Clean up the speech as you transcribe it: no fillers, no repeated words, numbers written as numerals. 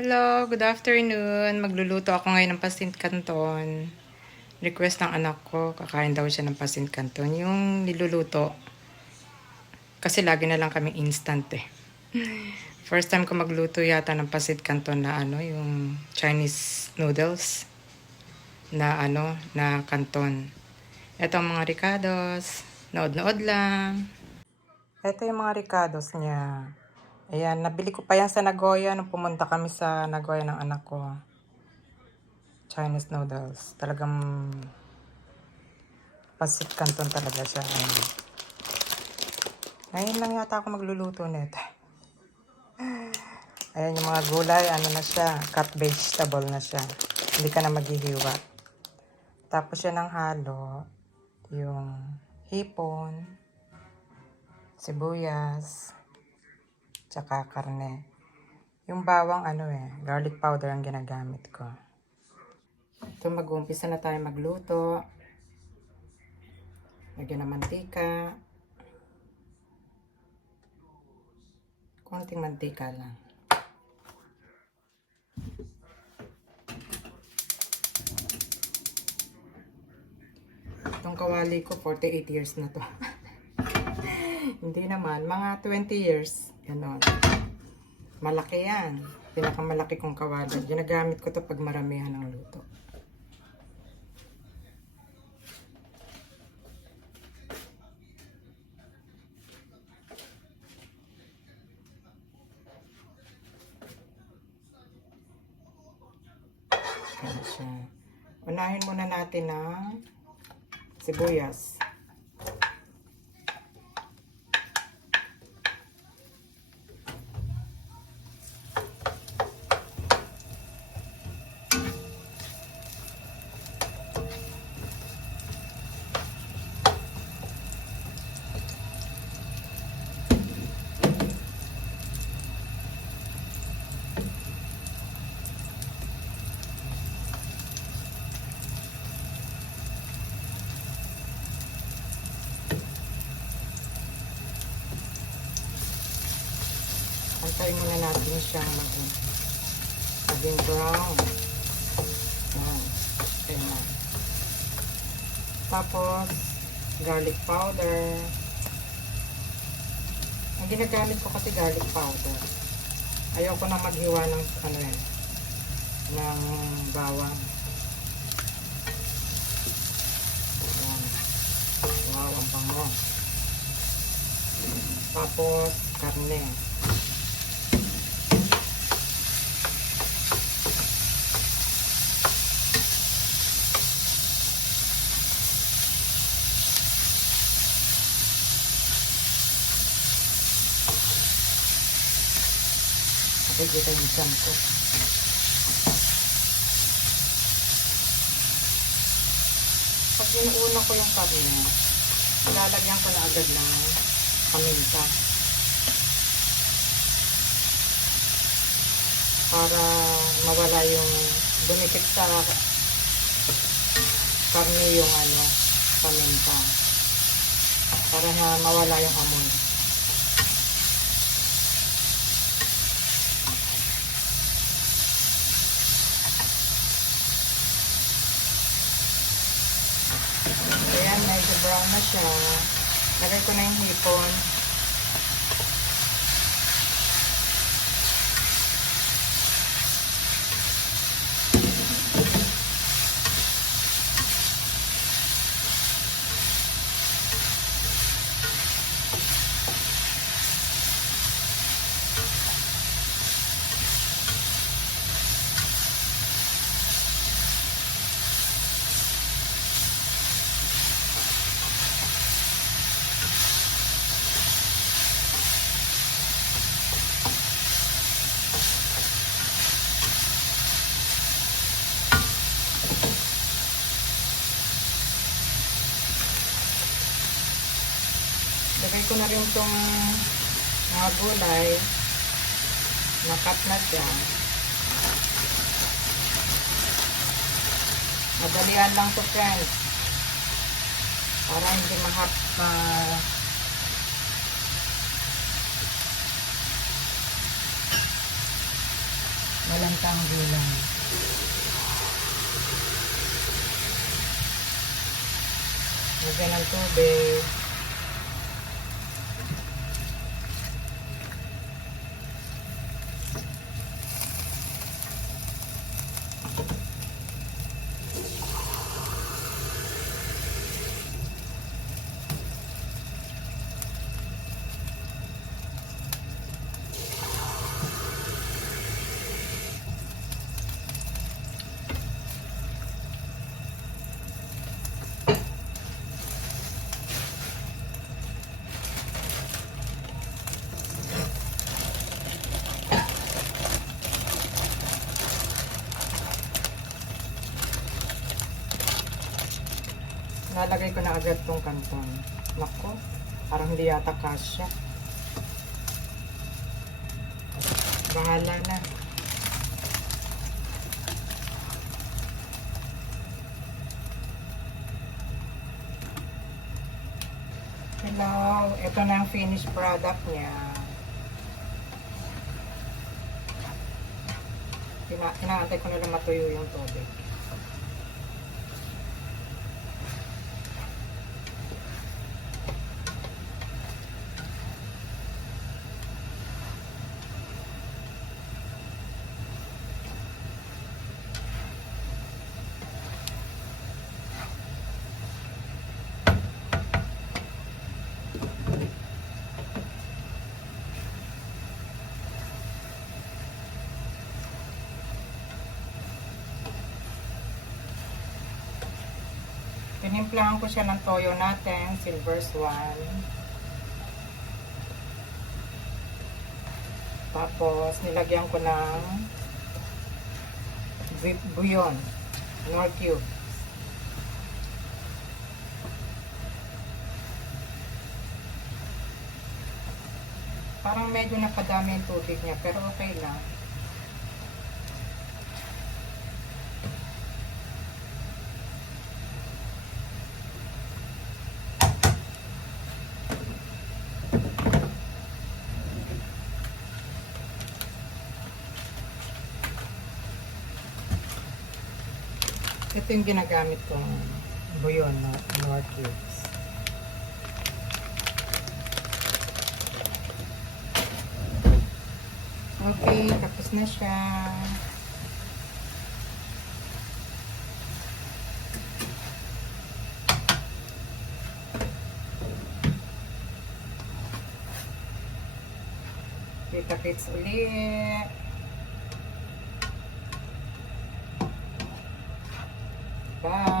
Hello, good afternoon. Magluluto ako ngayon ng pancit canton. Request ng anak ko, kakain daw siya ng pancit canton. Yung niluluto, kasi lagi na lang kami instant eh. First time ko magluto yata ng pancit canton na yung Chinese noodles na canton. Ito ang mga ricados. Nood-nood lang. Ito yung mga ricados niya. Ayan, nabili ko pa yan sa Nagoya nung pumunta kami sa Nagoya ng anak ko. Chinese noodles. Talagang pancit canton talaga siya. Ayan. Ngayon lang yata ako magluluto nito. Ayan yung mga gulay, na siya, cut vegetable na siya. Hindi ka na maghihiwa. Tapos siya ng halo, yung hipon, sibuyas, tsaka karne. Yung bawang garlic powder ang ginagamit ko. Ito, mag-uumpisa na tayo magluto. Lagyan ng mantika. Konting mantika lang. Itong kawali ko, 48 years na to. Hindi naman, mga 20 years. Ganon. Malaki yan. Pinakamalaki kong kawali. Ginagamit ko to pag maramihan ng luto. Ayan siya. Unahin muna natin ng sibuyas. Antayin muna natin siyang maging brown. Yan. Ayan na. Tapos, garlic powder. Ang ginagamit ko kasi garlic powder. Ayoko na maghiwa ng ng bawang. Ayan. Wow, ang bango. Tapos, karne. Kita yung tiyan ko. Pag inuuna ko yung karne, ilalagyan ko na agad ng paminta. Para mawala yung dumikit sa karne yung paminta. Para mawala yung amoy. Ayan, medyo brown na siya. Lagay ko na yung hipon. Lagay ko na rin itong mga gulay. Nakat na siya. Madalian lang to, friends. Para hindi Malantang gulay. Lagyan ng tubig. Lalagay ko na agad tong kanton. Nako, parang hindi yata kasya. Bahala na. Hello, ito na ang finished product niya. Inaantay ko na lang matuyo yung tubig. Tinimplahan ko siya ng toyo natin, silver swan. Tapos, nilagyan ko ng bouillon, nor cube. Parang medyo napadami yung tubig niya, pero okay lang. Ito yung ginagamit kong bouillon, nor cubes. Okay, tapos na siya. Kita-kits ulit. Bye!